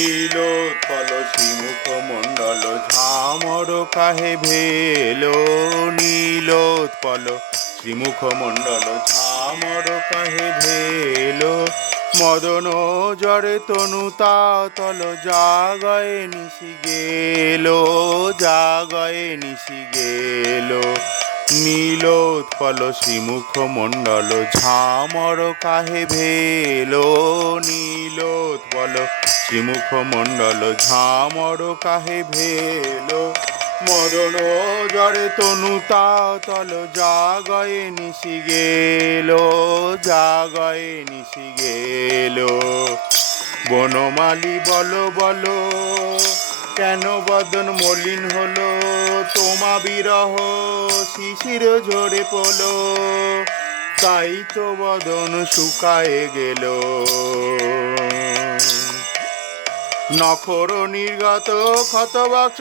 নীলোৎপল শ্রীমুখ মণ্ডল ঝামর কাহে ভেলো নীলোৎপল শ্রীমুখ মণ্ডল ঝামর কাহে ভেলো। মদন জরে তনু তল, জাগয়ে নিশি গেলো, জাগয়ে নিশি গেলো। নীলোৎপল শ্রীমুখ মণ্ডল, ঝামর কাহে ভেলো? নীলোৎপল শ্রীমুখ মণ্ডল, ঝামর কাহে ভেলো? মদন জরে তনু তল জাগয়ে নিশি গেলো, জাগয়ে নিশি গেলো। বনমালি বলো বলো কেন বদন মলিন হলো? তোমা বিরহ শিশির ঝরে পড়ল। তাই তো বদন শুকায়ে গেল। নখর নির্গত ক্ষত বাক্স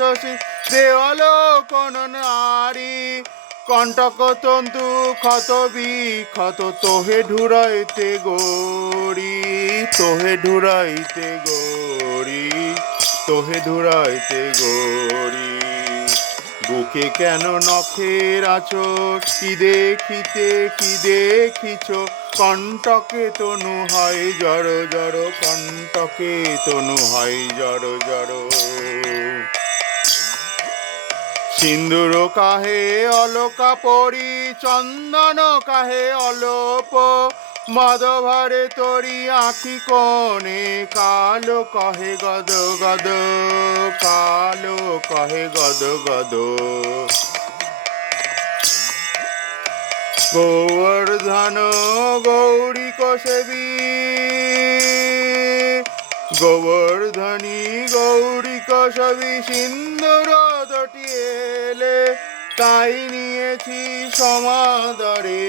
দেওয়াল কোন নারী, কণ্টক তন্তু ক্ষত বিক্ষত, তোহে ঢুরাইতে গড়ি তোহে ঢুরাইতে গড়ি তোহে ধুরাইতে গড়ি বুকে কেন নখের আছো কি দেখিতে, কি দেখিছ? কণ্টকে তনু হয় জড় জড়। কণ্টকে তনু হয় জড় জড়। সিন্দুর কাহে অলকা পরি, চন্দন কাহে অলোপ। মদভারে তরি আখি কোণে, কালো কহে গদ গদ, কালো কহে গদ গদ। গোবর্ধন গৌরী কসেবী গোবর্ধনী গৌরী কসবি সিন্দুর দটি এলে, তাই নিয়েছি সমাদরে।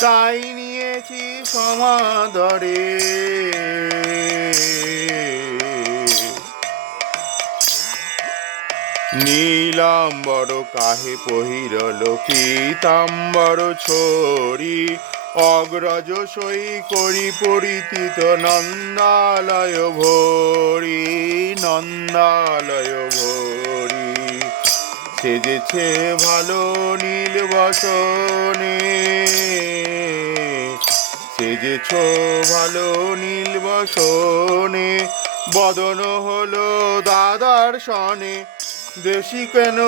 তাই নিয়েছি সমাদরে। নীলাম্বর কাহে পহিরল পীতাম্বর ছড়ি, অগ্রজ সই করি পরিচিত নন্দালয় ভরি নন্দালয় ভরি। সেজেছে ভালো নীল বসনে। সেজেছ ভালো নীল বসনে। বদন হলো দাদার সনে। দেশি কেন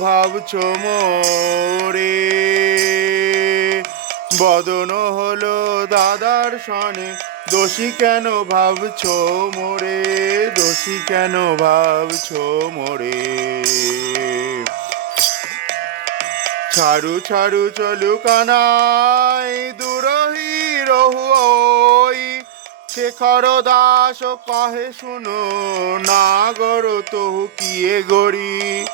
ভাবছ মোরে? বদন হলো দাদার সনে। দোষী কেন ভাবছ মোরে? দোষী কেন ভাবছ মোরে? ছাড়ু ছাড়ু, চলু কানাই, দুরহি রহু ওই। শেখর দাস কহে, শুনো, নাগর তহু কিয়ে গড়ি?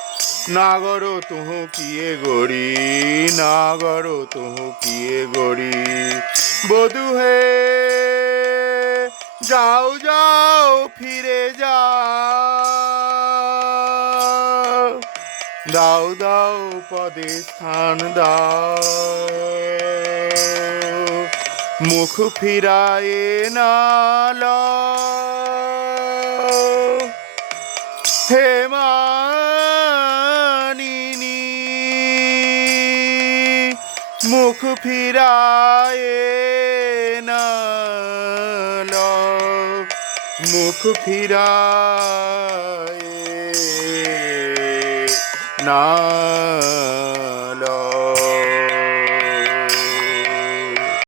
নাগর তুহু কিয়ে গড়ি? নাগর তুহু কিয়ে গড়ি? বধু হে যাও যাও, ফিরে যাও। দাও দাও, পদে স্থান দাও। মুখ ফিরায়ে নাল হে মানিনী, মুখ ফিরায়ে মুখ ফিরায়ে না